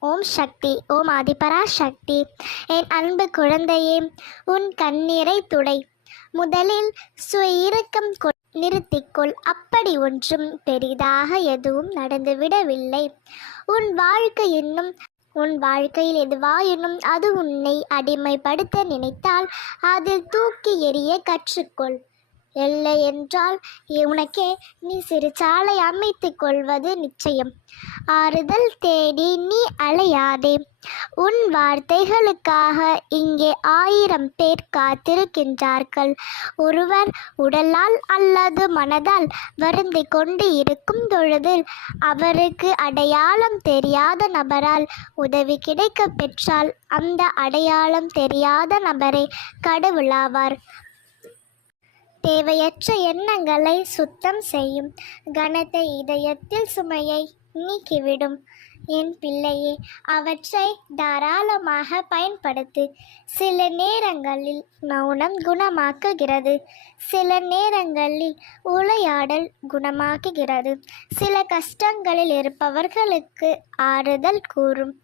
ஓம் சக்தி ஓம் ஆதிபரா சக்தி. என் அன்பு குழந்தையே உன் கண்ணீரை துடை. முதலில் சுய இரக்கம் நிறுத்திக்கொள். அப்படி ஒன்றும் பெரிதாக எதுவும் நடந்துவிடவில்லை. உன் வாழ்க்கை என்னும் உன் வாழ்க்கையில் எதுவாயினும் அது உன்னை அடிமைப்படுத்த நினைத்தால் அதில் தூக்கி எறிய கற்றுக்கொள். இல்லை என்றால் உனக்கே நீ சிறுச்சாலை அமைத்து கொள்வது நிச்சயம். ஆறுதல் தேடி நீ அலையாதே. உன் வார்த்தைகளுக்காக இங்கே ஆயிரம் பேர் காத்திருக்கின்றார்கள். ஒருவர் உடலால் அல்லது மனதால் வருந்தி கொண்டு இருக்கும் பொழுதில் அவருக்கு அடையாளம் தெரியாத நபரால் உதவி கிடைக்க பெற்றால் அந்த அடையாளம் தெரியாத நபரை கடவுளாவார் தேவையற்ற எண்ணங்களை சுத்தம் செய்யும். கனத்த இதயத்தில் சுமையை நீக்கிவிடும். என் பிள்ளையே அவற்றை தாராளமாக பயன்படுத்து. சில நேரங்களில் மௌனம் குணமாக்குகிறது. சில நேரங்களில் உளையாடல் குணமாக்குகிறது. சில கஷ்டங்களில் இருப்பவர்களுக்கு ஆறுதல் கூறும்.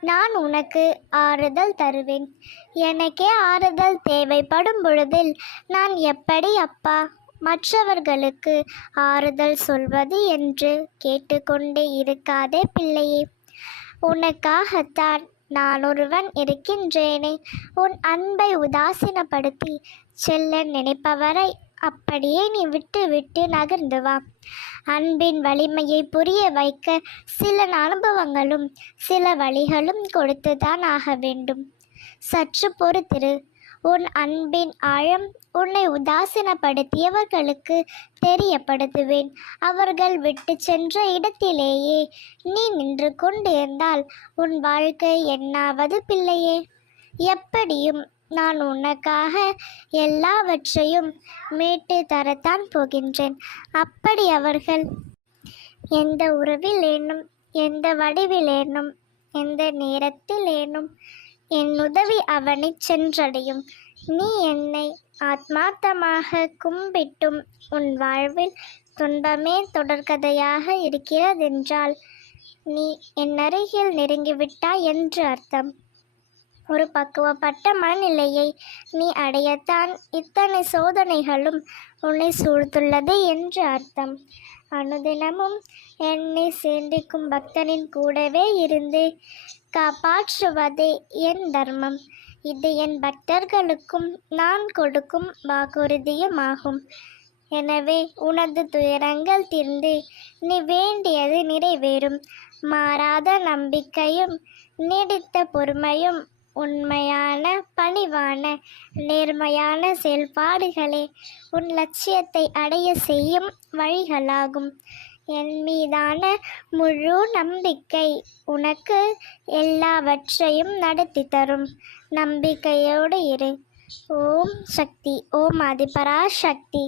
நான் உனக்கு ஆறுதல் தருவேன். எனக்கே ஆறுதல் தேவைப்படும் பொழுதில் நான் எப்படி அப்பா? மற்றவர்களுக்கு ஆறுதல் சொல்வது என்று கேட்டுக்கொண்டே இருக்காதே பிள்ளையே. உனக்காகத்தான் நான் ஒருவன் இருக்கின்றேனே. உன் அன்பை உதாசீனப்படுத்தி செல்ல நினைப்பவரை அப்படியே நீ விட்டு விட்டு நகர்ந்து வா. அன்பின் வலிமையை புரிய வைக்க சில அனுபவங்களும் சில வழிகளும் கொடுத்துதான் ஆக வேண்டும். சற்று பொறுத்திரு. உன் அன்பின் ஆழம் உன்னை உதாசீனப்படுத்தியவர்களுக்கு தெரியப்படுத்துவேன். அவர்கள் விட்டு சென்ற இடத்திலேயே நீ நின்று கொண்டிருந்தால் உன் வாழ்க்கை என்னாவது பிள்ளையே. எப்படியும் நான் உனக்காக எல்லாவற்றையும் மீட்டு தரத்தான் போகின்றேன். அப்படி அவர்கள் எந்த உறவிலேனும் எந்த வடிவிலேனும் எந்த நேரத்திலேனும் என் உதவி அவனை சென்றடையும். நீ என்னை ஆத்மார்த்தமாக கும்பிட்டும். உன் வாழ்வில் துன்பமே தொடர்கதையாக இருக்கிறதென்றால் நீ என் அருகில் நெருங்கிவிட்டாய் என்று அர்த்தம். ஒரு பக்குவப்பட்ட மனநிலையை நீ அடையத்தான் இத்தனை சோதனைகளும் உன்னை சூழ்ந்துள்ளது என்று அர்த்தம். அனுதினமும் என்னை சேர்ந்திக்கும் பக்தனின் கூடவே இருந்து காப்பாற்றுவதே என் தர்மம். இது என் பக்தர்களுக்கும் நான் கொடுக்கும் வாக்குறுதியுமாகும். எனவே உனது துயரங்கள் தீர்ந்து நீ வேண்டியது நிறைவேறும். மாறாத நம்பிக்கையும் நீடித்த பொறுமையும் உண்மையான பணிவான நேர்மையான செயல்பாடுகளே உன் லட்சியத்தை அடைய செய்யும் வழிகளாகும். என் மீதான முழு நம்பிக்கை உனக்கு எல்லாவற்றையும் நடத்தி தரும். நம்பிக்கையோடு இரு. ஓம் சக்தி. ஓம் அதிபரா சக்தி